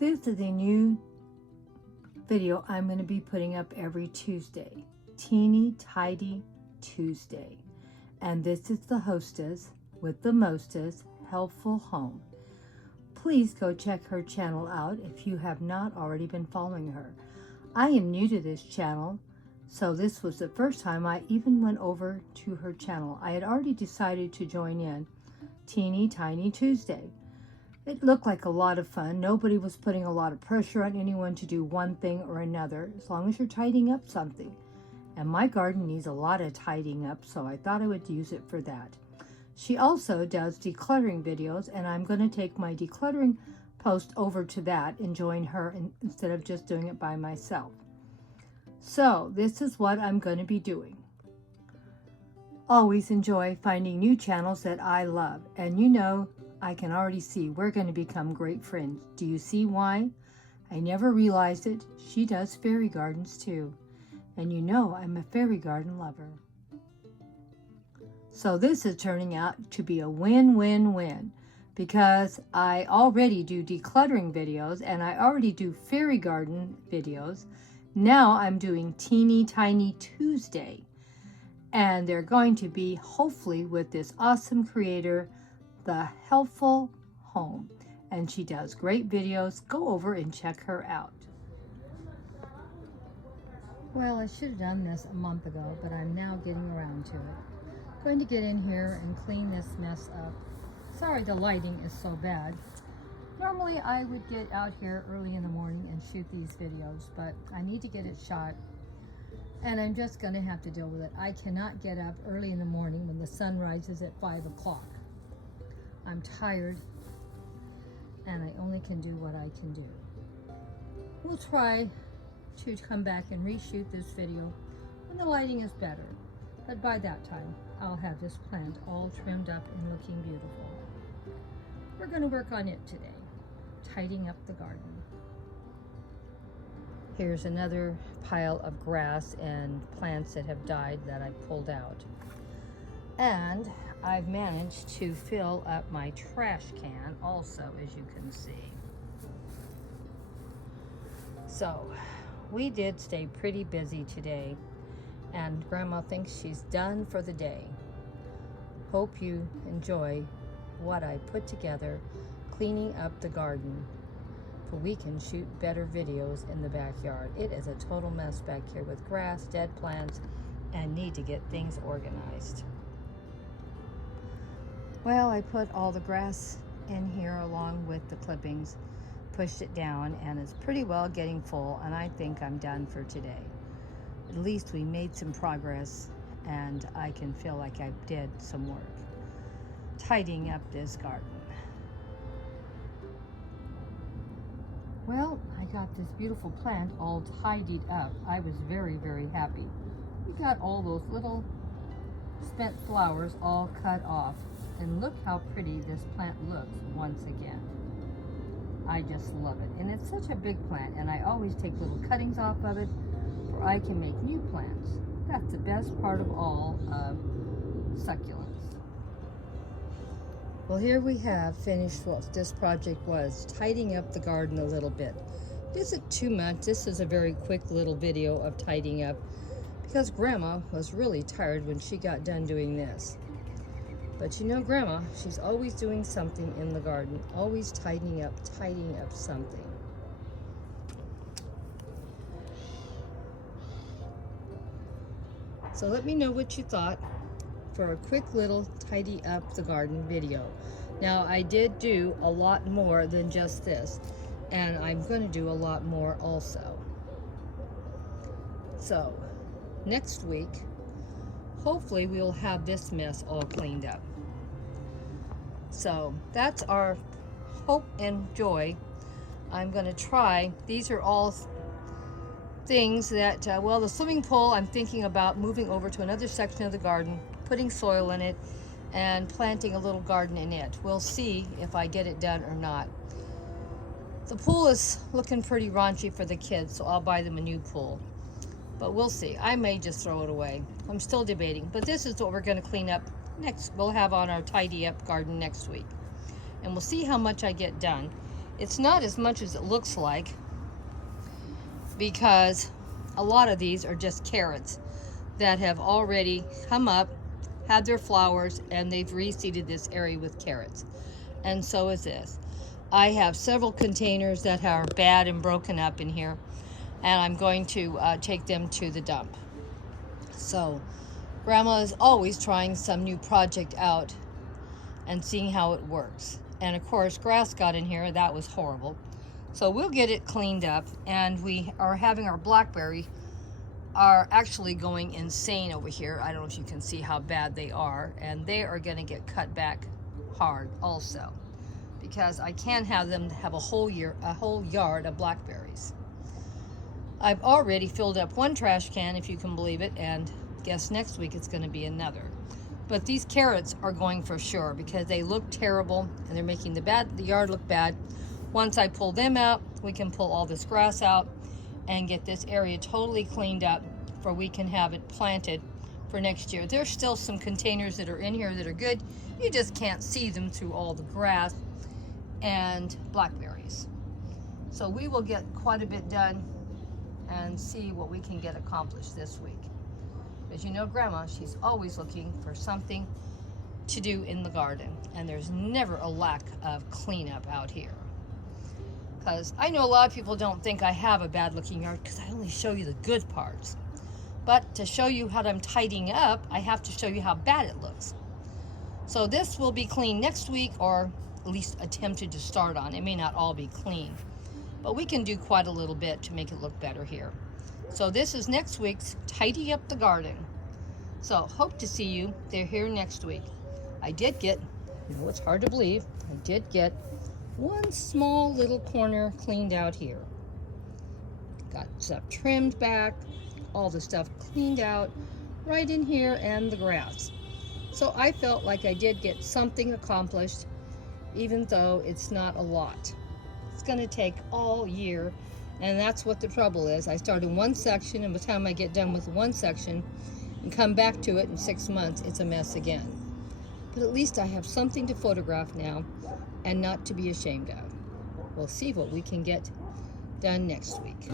This is a new video I'm going to be putting up every Tuesday. Teeny Tidy Tuesday. And this is the hostess with the mostest helpful home. Please go check her channel out if you have not already been following her. I am new to this channel, so this was the first time I even went over to her channel. I had already decided to join in Teeny Tiny Tuesday. It looked like a lot of fun. Nobody was putting a lot of pressure on anyone to do one thing or another, as long as you're tidying up something. And my garden needs a lot of tidying up, so I thought I would use it for that. She also does decluttering videos, and I'm going to take my decluttering post over to that and join her instead of just doing it by myself. So this is what I'm going to be doing. Always enjoy finding new channels that I love, and you know, I can already see we're going to become great friends. Do you see why? I never realized it. She does fairy gardens too. And you know I'm a fairy garden lover. So this is turning out to be a win-win-win, because I already do decluttering videos and I already do fairy garden videos. Now I'm doing Teeny Tiny Tuesday. And they're going to be hopefully with this awesome creator, The Helpful Home, and she does great videos. Go over and check her out. Well, I should have done this a month ago, but I'm now getting around to it. Going to get in here and clean this mess up. Sorry the lighting is so bad. Normally I would get out here early in the morning and shoot these videos, but I need to get it shot, and I'm just going to have to deal with it. I cannot get up early in the morning when the sun rises at 5 o'clock. I'm tired, and I only can do what I can do. We'll try to come back and reshoot this video when the lighting is better, but by that time I'll have this plant all trimmed up and looking beautiful. We're going to work on it today, tidying up the garden. Here's another pile of grass and plants that have died that I pulled out. And I've managed to fill up my trash can also, as you can see. So we did stay pretty busy today, and Grandma thinks she's done for the day. Hope you enjoy what I put together cleaning up the garden, so we can shoot better videos in the backyard. It is a total mess back here with grass, dead plants, and need to get things organized. Well, I put all the grass in here along with the clippings, pushed it down, and it's pretty well getting full, and I think I'm done for today. At least we made some progress, and I can feel like I did some work tidying up this garden. Well, I got this beautiful plant all tidied up. I was very, very happy. We got all those little spent flowers all cut off. And look how pretty this plant looks once again. I just love it. And it's such a big plant, and I always take little cuttings off of it or I can make new plants. That's the best part of all of succulents. Well, here we have finished what this project was, tidying up the garden a little bit. It isn't too much. This is a very quick little video of tidying up because Grandma was really tired when she got done doing this. But you know Grandma, she's always doing something in the garden, always tidying up something. So let me know what you thought for a quick little tidy up the garden video. Now I did do a lot more than just this, and I'm going to do a lot more also. So next week, hopefully we'll have this mess all cleaned up. So that's our hope and joy. I'm going to try. These are all things that, well, the swimming pool, I'm thinking about moving over to another section of the garden, putting soil in it, and planting a little garden in it. We'll see if I get it done or not. The pool is looking pretty raunchy for the kids, so I'll buy them a new pool. But we'll see. I may just throw it away. I'm still debating. But this is what we're going to clean up next. We'll have on our tidy up garden next week. And we'll see how much I get done. It's not as much as it looks like, because a lot of these are just carrots that have already come up, had their flowers, and they've reseeded this area with carrots. And so is this. I have several containers that are bad and broken up in here, and I'm going to take them to the dump. So Grandma is always trying some new project out and seeing how it works. And of course, grass got in here. That was horrible. So we'll get it cleaned up, and we are having our blackberry are actually going insane over here. I don't know if you can see how bad they are, and they are going to get cut back hard also, because I can't have them have a whole yard of blackberries. I've already filled up one trash can, if you can believe it, and guess next week it's going to be another. But these carrots are going for sure, because they look terrible and they're making the yard look bad. Once I pull them out, we can pull all this grass out and get this area totally cleaned up, for we can have it planted for next year. There's still some containers that are in here that are good. You just can't see them through all the grass and blackberries. So we will get quite a bit done and see what we can get accomplished this week. As you know, Grandma, she's always looking for something to do in the garden, and there's never a lack of cleanup out here. Because I know a lot of people don't think I have a bad looking yard, because I only show you the good parts. But to show you how I'm tidying up, I have to show you how bad it looks. So this will be clean next week, or at least attempted to start on. It may not all be clean, but we can do quite a little bit to make it look better here. So this is next week's Tidy Up the Garden. So hope to see you. They're here next week. I did get, it's hard to believe, I did get one small little corner cleaned out here. Got stuff trimmed back, all the stuff cleaned out right in here, and the grass. So I felt like I did get something accomplished, even though it's not a lot. It's going to take all year, and that's what the trouble is. I start in one section, and by the time I get done with one section and come back to it in 6 months, it's a mess again. But at least I have something to photograph now, and not to be ashamed of. We'll see what we can get done next week.